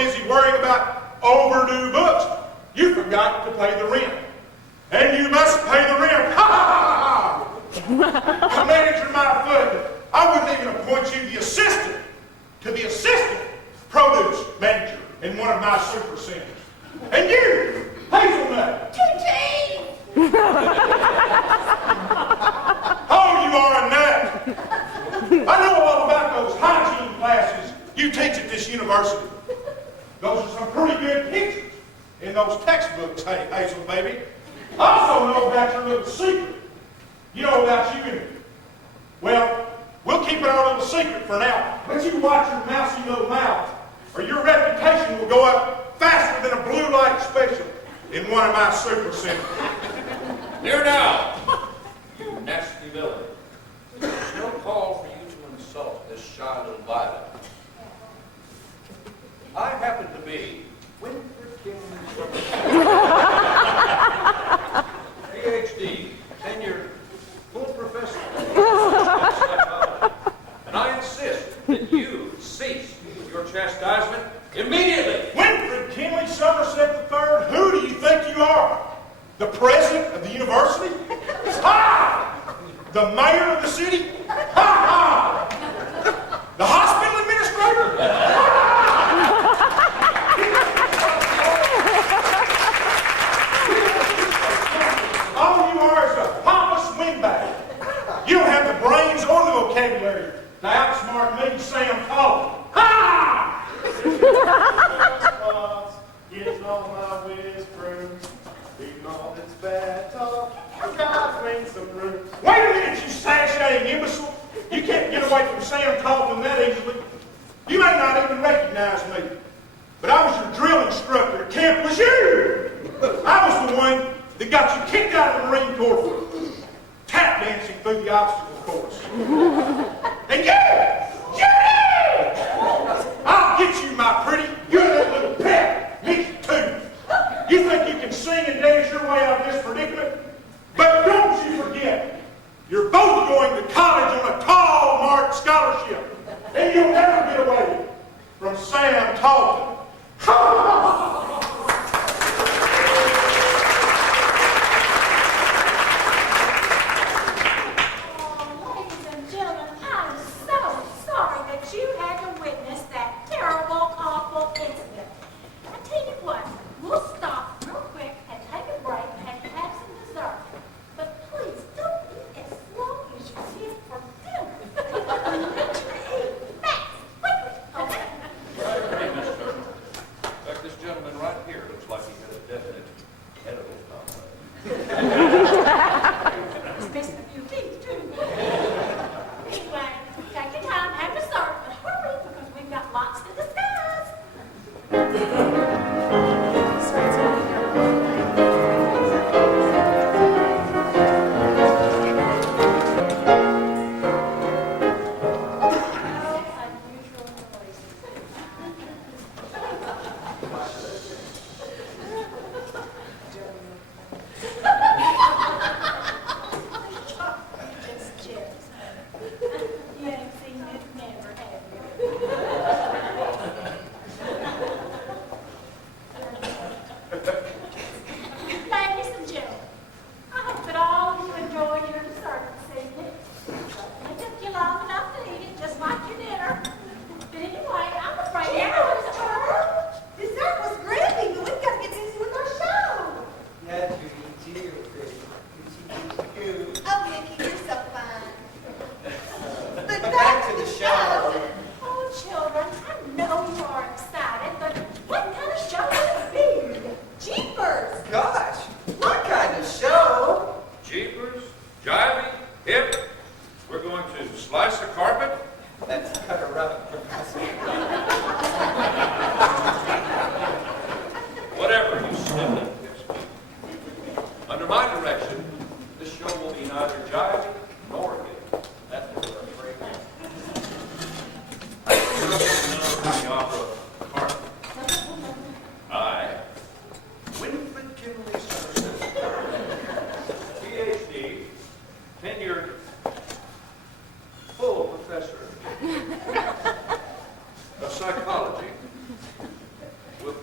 busy worrying about overdue books, you forgot to pay the rent. And you must pay the rent. Ha ha ha ha! Manager my foot, I wouldn't even appoint you the assistant to the assistant produce manager in one of my super centers. And you, Hazelnut. Tootsie! Oh, you are a nut. I know all about those hygiene classes you teach at this university. Those are some pretty good pictures in those textbooks, hey, Hazel, baby. I also know about your little secret. You know about you and, well, we'll keep it our little secret for now. But you watch your mousy little mouth, or your reputation will go up faster than a blue light special in one of my super centers. Here now, you nasty villain. There's no call for you to insult this shy little violet. I happen to be Winfred King, PhD, tenured full professor. And I insist that you cease with your chastisement immediately. Winfred Kinley Somerset III, who do you think you are? The president of the university? Ha! The mayor of the city? Ha ha! The hospital administrator? All you are is a pompous windbag. You don't have the brains or the vocabulary to outsmart me, Sam Cole. Ha! Getting all my whisperings, beating all this bad talk. God bring some room. Wait a minute, you sashaying imbecile. You can't get away from Sam Colvin that easily. You may not even recognize me, but I was your drill instructor at Camp Lejeune. I was the one that got you kicked out of the Marine Corps for tap dancing through the obstacle course. And you! I'll get you, my pretty. You're that little pet. Me too. You think you can sing and dance your way out of this predicament? But don't you forget, you're both going to college on a tall marked scholarship, and you'll never get away from Sam Talton.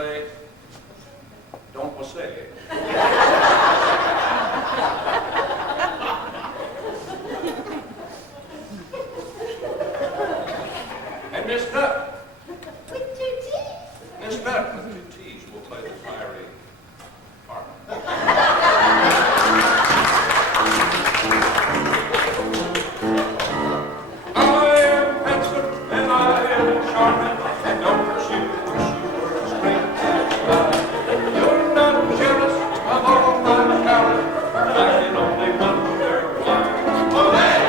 play Don't Você. And Miss Nutt. With 2 T's. Miss Nutt with 2 T's will play the fiery part. I am handsome and I am charming, and don't you wish you were a stranger? You're not jealous of all my talent. I can only wonder why. Oh, hey!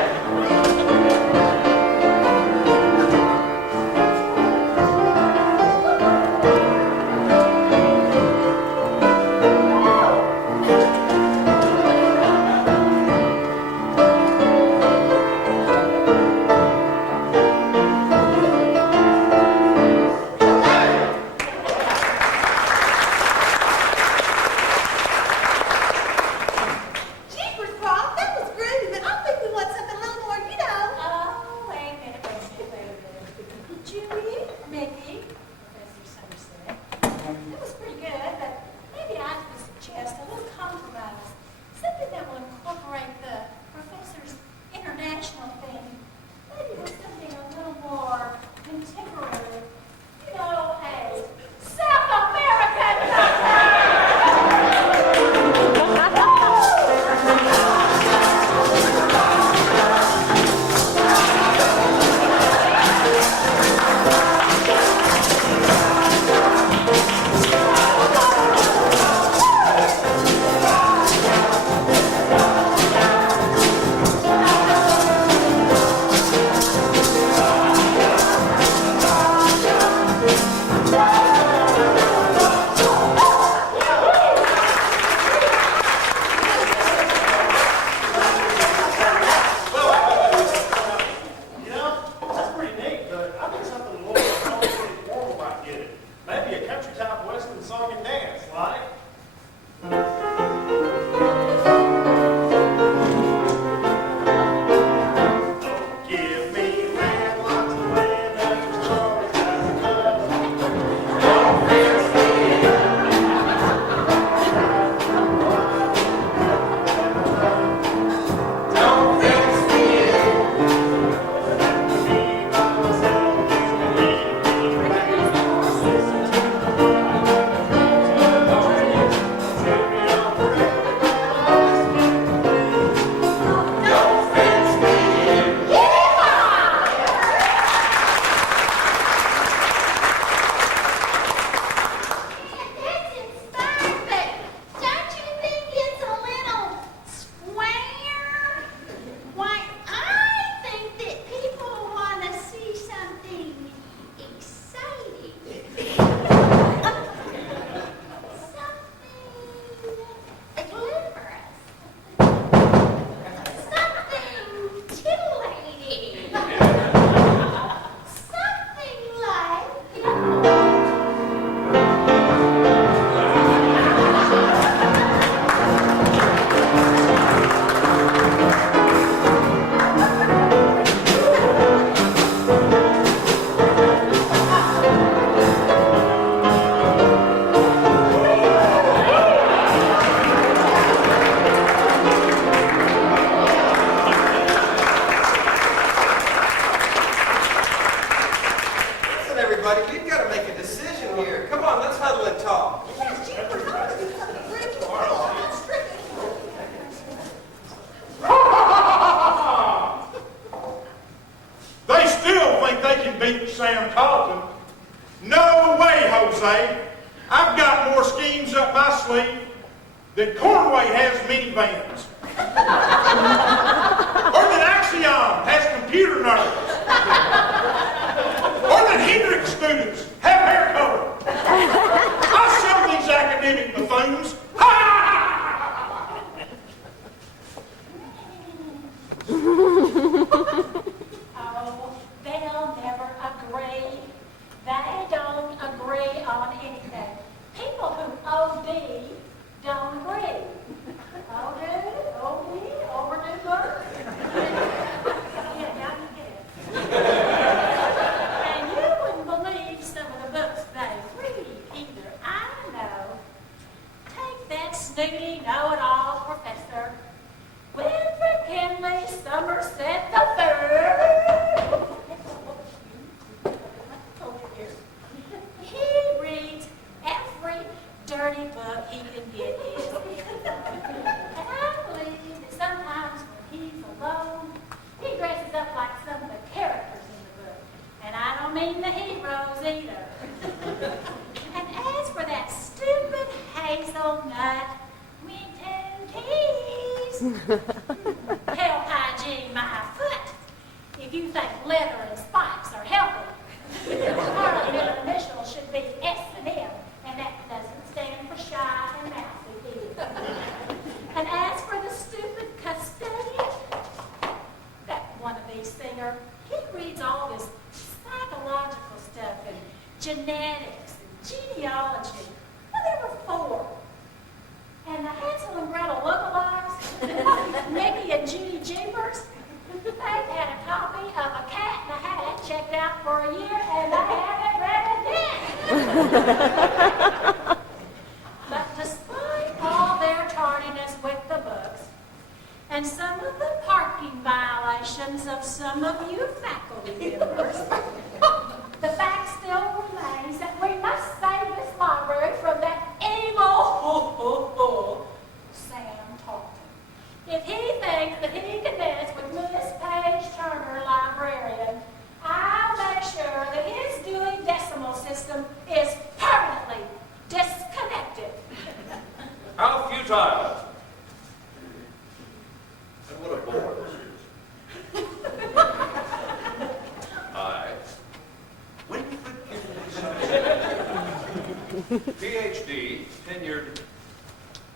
Jeepers, Bob, that was groovy, but I think we want something a little more, you know. Oh, wait a minute. Judy, Mickey, Professor Somerset. It was pretty good, but maybe I could suggest a little compromise. Something that will incorporate the professor's international theme. Maybe with something a little more contemporary. You know, a South American You know, that's pretty neat, but I think something a little more complicated and formal might get it. Maybe a country type western song and dance, like. Don't give me land, lots of land, that's as strong as I Don't fence me. Don't fence me. That's inspired, but don't you think it's a little square? Why, I think that people want to see something exciting. Something glamorous. Something titillating. Something like... Listen, everybody, we've got to make a decision here. Come on, let's huddle and talk. Yes, Jeepers, I was just really cool. That's tricky. They still think they can beat Sam Colton. No way, Jose. I've got more schemes up my sleeve than Cornway has minivans. Or that Axiom has computer nerds. Or that Hendrix students have hair color. I'll show these academic buffoons. Oh, they'll never agree. They don't agree on anything. People who OD don't agree. OD, overdo birth. Yeah, now you get it. And you wouldn't believe some snooty, know-it-all professor, Winfred Kinley Somerset the Third. He reads every dirty book he can get his hands on. And I believe that sometimes when he's alone, he dresses up like some of the characters in the book. And I don't mean the heroes either. And as for that stupid hazelnut Winton Keys, hell hygiene my foot. If you think leather and spikes are healthy, our middle initial should be S&M, and that doesn't stand for shy and mouthy either. And as for the stupid custodian, that wannabe singer, he reads all this psychological stuff and genetics and genealogy. Whatever for? And the Hansel and Gretel lookalikes, Mickey and Judy Jeepers, they've had a copy of A Cat in a Hat checked out for a year, and they haven't read it yet. But despite all their tardiness with the books, and some of the parking violations of some of you faculty members, the fact still remains that we must save this library from that evil Sam Tarleton. If he thinks that he can mess with Miss Page Turner, librarian, I'll make sure that his Dewey Decimal System is permanently disconnected. How futile! And what a bore this is. I, Winfred Kinley Somerset, PhD, tenured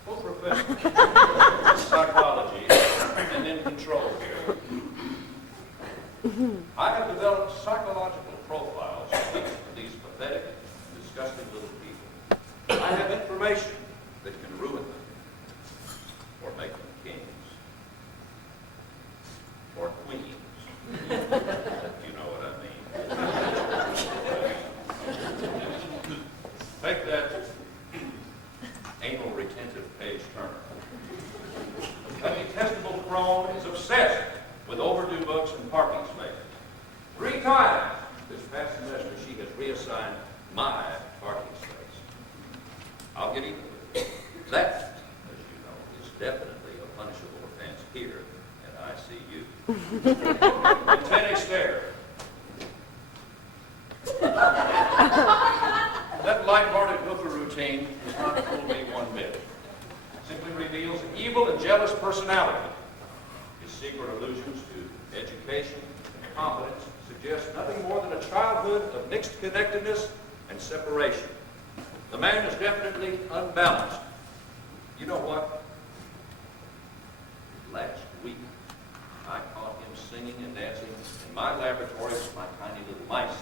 full professor in psychology and in control here. I have developed psychological profiles of these pathetic, disgusting little people. I have information that can ruin them or make them kings or queens. You know what I mean. Take that anal retentive Page Turner. That detestable crone is obsessed with overdue books and parking spaces. 3 times this past semester she has reassigned my parking space. I'll get even with it. That, as you know, is definitely a punishable offense here at ICU. Lieutenant Stare. That light-hearted hooker routine does not fool me one bit. It simply reveals an evil and jealous personality. His secret allusions to education and competence suggest nothing more than a childhood of mixed connectedness and separation. The man is definitely unbalanced. You know what? Last week, I caught him singing and dancing in my laboratory with my tiny little mice.